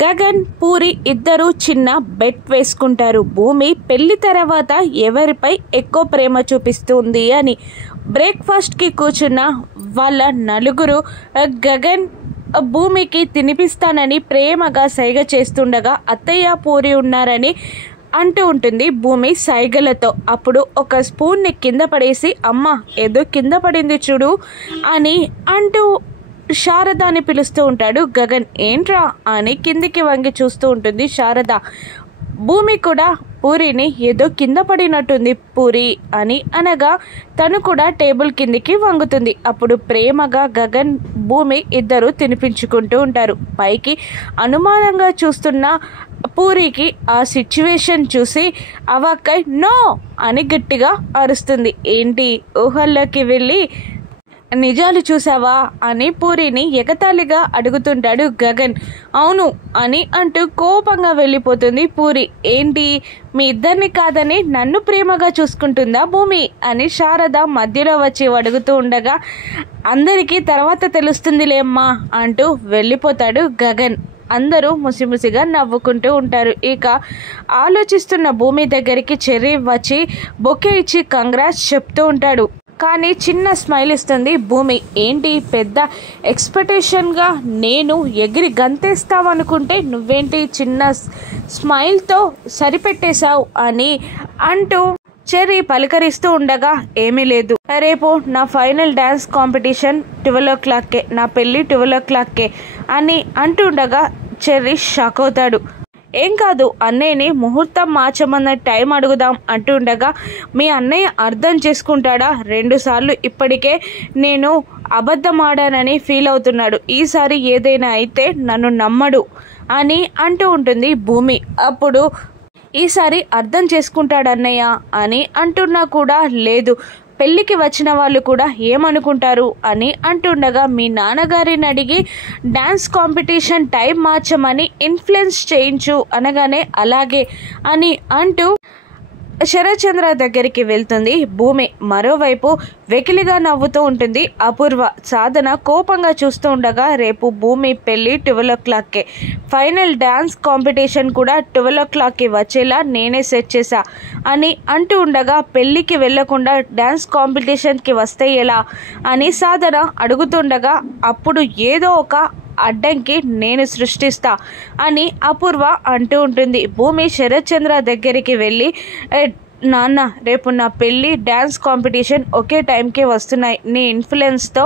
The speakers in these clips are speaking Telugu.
గగన్ పూరి ఇద్దరు చిన్న బెట్ వేసుకుంటారు. భూమి పెళ్లి తర్వాత ఎవరిపై ఎక్కువ ప్రేమ చూపిస్తుంది అని. బ్రేక్ఫాస్ట్కి కూర్చున్న వాళ్ళ నలుగురు గగన్ భూమికి తినిపిస్తానని ప్రేమగా సైగ చేస్తుండగా అత్తయ్య పూరి ఉన్నారని అంటూ ఉంటుంది భూమి సైగలతో. అప్పుడు ఒక స్పూన్ని కింద పడేసి అమ్మ ఏదో కింద పడింది చూడు అని అంటూ శారదాని పిలుస్తూ ఉంటాడు గగన్. ఏంట్రా అని కిందికి వంగి చూస్తూ ఉంటుంది శారద. భూమి కూడా పూరిని ఏదో కింద పడినట్టుంది పూరి అని అనగా తను కూడా టేబుల్ కిందికి వంగుతుంది. అప్పుడు ప్రేమగా గగన్ భూమి ఇద్దరు తినిపించుకుంటూ ఉంటారు. పైకి అనుమానంగా చూస్తున్న పూరికి ఆ సిచ్యువేషన్ చూసి అవాక్కై నో అని గట్టిగా అరుస్తుంది. ఏంటి ఊహల్లోకి వెళ్ళి నిజాలు చూసావా అని పూరిని ఎగతాళిగా అడుగుతుంటాడు గగన్. అవును అని అంటూ కోపంగా వెళ్ళిపోతుంది పూరి. ఏంటి మీ ఇద్దరిని కాదని నన్ను ప్రేమగా చూసుకుంటుందా భూమి అని శారద మధ్యలో వచ్చి అడుగుతూ ఉండగా అందరికీ తర్వాత తెలుస్తుందిలేమ్మా అంటూ వెళ్ళిపోతాడు గగన్. అందరూ ముసిముసిగా నవ్వుకుంటూ ఉంటారు. ఇక ఆలోచిస్తున్న భూమి దగ్గరికి చెర్రీ వచ్చి బొకే ఇచ్చి కంగ్రాట్స్ చెప్తూ ఉంటాడు. కానీ చిన్న స్మైల్ ఇస్తుంది భూమి. ఏంటి పెద్ద ఎక్స్పెక్టేషన్గా నేను ఎగిరి గంతేస్తావనుకుంటే నువ్వేంటి చిన్న స్మైల్తో సరిపెట్టేశావు అని అంటూ చెర్రీ పలకరిస్తూ ఉండగా ఏమీ లేదు, రేపు నా ఫైనల్ డ్యాన్స్ కాంపిటీషన్ 12 o'clockకే, నా పెళ్ళి 12 o'clockకే అని అంటుండగా చెర్రీ షాక్ అవుతాడు. ఏం కాదు అన్నయ్యని ముహూర్తం మార్చమన్న టైం అడుగుదాం అంటుండగా మీ అన్నయ్య అర్థం చేసుకుంటాడా? 2 సార్లు ఇప్పటికే నేను అబద్ధం ఆడానని ఫీల్ అవుతున్నాడు. ఈసారి ఏదైనా అయితే నన్ను నమ్మడు అని అంటూ ఉంటుంది భూమి. అప్పుడు ఈసారి అర్థం చేసుకుంటాడన్నయ్య అని అంటున్నా కూడా లేదు, పెళ్ళికి వచ్చిన వాళ్ళు కూడా ఏమనుకుంటారు అని అంటుండగా మీ నాన్నగారిని అడిగి డ్యాన్స్ కాంపిటీషన్ టైం మార్చమని ఇన్ఫ్లుయెన్స్ చేయించు అనగానే అలాగే అని అంటూ శరత్చంద్ర దగ్గరికి వెళ్తుంది భూమి. మరోవైపు వెకిలిగా నవ్వుతూ ఉంటుంది అపూర్వ. సాధన కోపంగా చూస్తూ ఉండగా రేపు భూమి పెళ్ళి 12 o'clockకే, ఫైనల్ డ్యాన్స్ కాంపిటీషన్ కూడా 12 o'clockకి వచ్చేలా నేనే సెట్ చేశా అని అంటూ ఉండగా పెళ్ళికి వెళ్లకుండా డ్యాన్స్ కాంపిటీషన్కి వస్తే ఎలా అని సాధన అడుగుతుండగా అప్పుడు ఏదో ఒక అడ్డంకి నేను సృష్టిస్తా అని అపూర్వ అంటూ ఉంటుంది. భూమి శరత్చంద్ర దగ్గరికి వెళ్ళి నాన్న రేపు నా పెళ్ళి డ్యాన్స్ కాంపిటీషన్ ఒకే టైంకే వస్తున్నాయి, నీ ఇన్ఫ్లుయెన్స్తో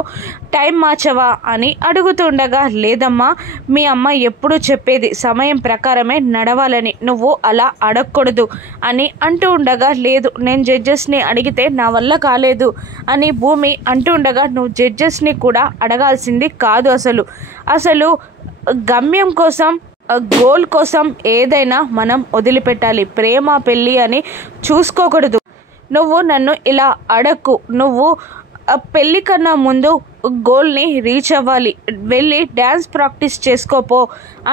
టైం మార్చవా అని అడుగుతుండగా లేదమ్మా మీ అమ్మ ఎప్పుడూ చెప్పేది సమయం ప్రకారమే నడవాలని, నువ్వు అలా అడగకూడదు అని అంటూ ఉండగా లేదు నేను జడ్జెస్ని అడిగితే నా వల్ల కాలేదు అని భూమి అంటూ ఉండగా నువ్వు జడ్జెస్ని కూడా అడగాల్సింది కాదు, అసలు గమ్యం కోసం గోల్ కోసం ఏదైనా మనం వదిలిపెట్టాలి, ప్రేమ పెళ్ళి అని చూసుకోకూడదు. నువ్వు నన్ను ఇలా అడక్కు, నువ్వు పెళ్ళి కన్నా ముందు గోల్ని రీచ్ అవ్వాలి, వెళ్ళి డ్యాన్స్ ప్రాక్టీస్ చేసుకోపో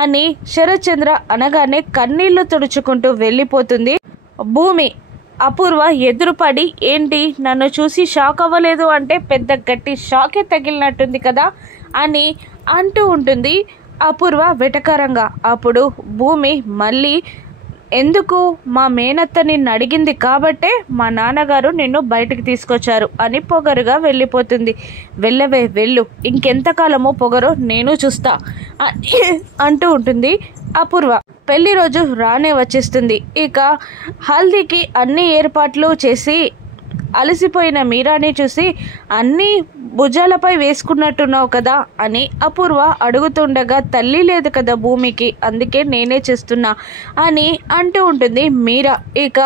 అని శరత్చంద్ర అనగానే కన్నీళ్లు తుడుచుకుంటూ వెళ్ళిపోతుంది భూమి. అపూర్వ ఎదురుపడి ఏంటి నన్ను చూసి షాక్ అవ్వలేదు అంటే పెద్ద గట్టి షాకే తగిలినట్టుంది కదా అని అంటూ ఉంటుంది అపూర్వ వెటకారంగా. అప్పుడు భూమి మళ్ళీ ఎందుకు మా మేనత్త నిన్ను అడిగింది కాబట్టే మా నాన్నగారు నిన్ను బయటికి తీసుకొచ్చారు అని పొగరుగా వెళ్ళిపోతుంది. వెళ్ళవే వెళ్ళు, ఇంకెంతకాలమో పొగరో నేను చూస్తా అంటూ ఉంటుంది అపూర్వ. పెళ్లి రోజు రానే వచ్చేస్తుంది. ఇక హల్దీకి అన్ని ఏర్పాట్లు చేసి అలసిపోయిన మీరాని చూసి అన్నీ భుజాలపై వేసుకున్నట్టున్నావు కదా అని అపూర్వ అడుగుతుండగా తల్లి లేదు కదా భూమికి, అందుకే నేనే చేస్తున్నా అని అంటూ ఉంటుంది మీరా. ఇక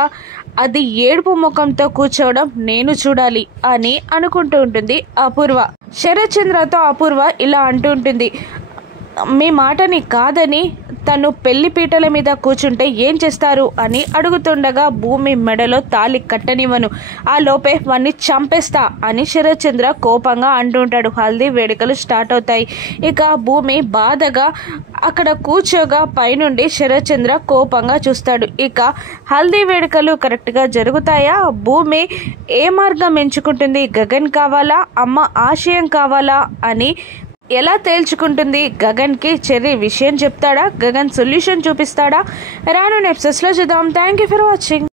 అది ఏడుపు ముఖంతో కూర్చోవడం నేను చూడాలి అని అనుకుంటూ ఉంటుంది అపూర్వ. శరత్చంద్రతో అపూర్వ ఇలా అంటూ ఉంటుంది, మీ మాటని కాదని తను పెళ్లి పీటల మీద కూర్చుంటే ఏం చేస్తారు అని అడుగుతుండగా భూమి మెడలో తాళి కట్టనివ్వను, ఆ లోపే వాణ్ణి చంపేస్తా అని శరత్చంద్ర కోపంగా అంటుంటాడు. హల్దీ వేడుకలు స్టార్ట్ అవుతాయి. ఇక భూమి బాధగా అక్కడ కూర్చోగా పైనుండి శరత్చంద్ర కోపంగా చూస్తాడు. ఇక హల్దీ వేడుకలు కరెక్ట్గా జరుగుతాయా? భూమి ఏ మార్గం ఎంచుకుంటుంది? గగన్ కావాలా, అమ్మ ఆశయం కావాలా అని ఎలా తేల్చుకుంటుంది? గగన్కి చెర్రీ విషయం చెప్తాడా? గగన్ సొల్యూషన్ చూపిస్తాడా? రాను ఎపిసోడ్స్లో చూద్దాం. Thank you for watching.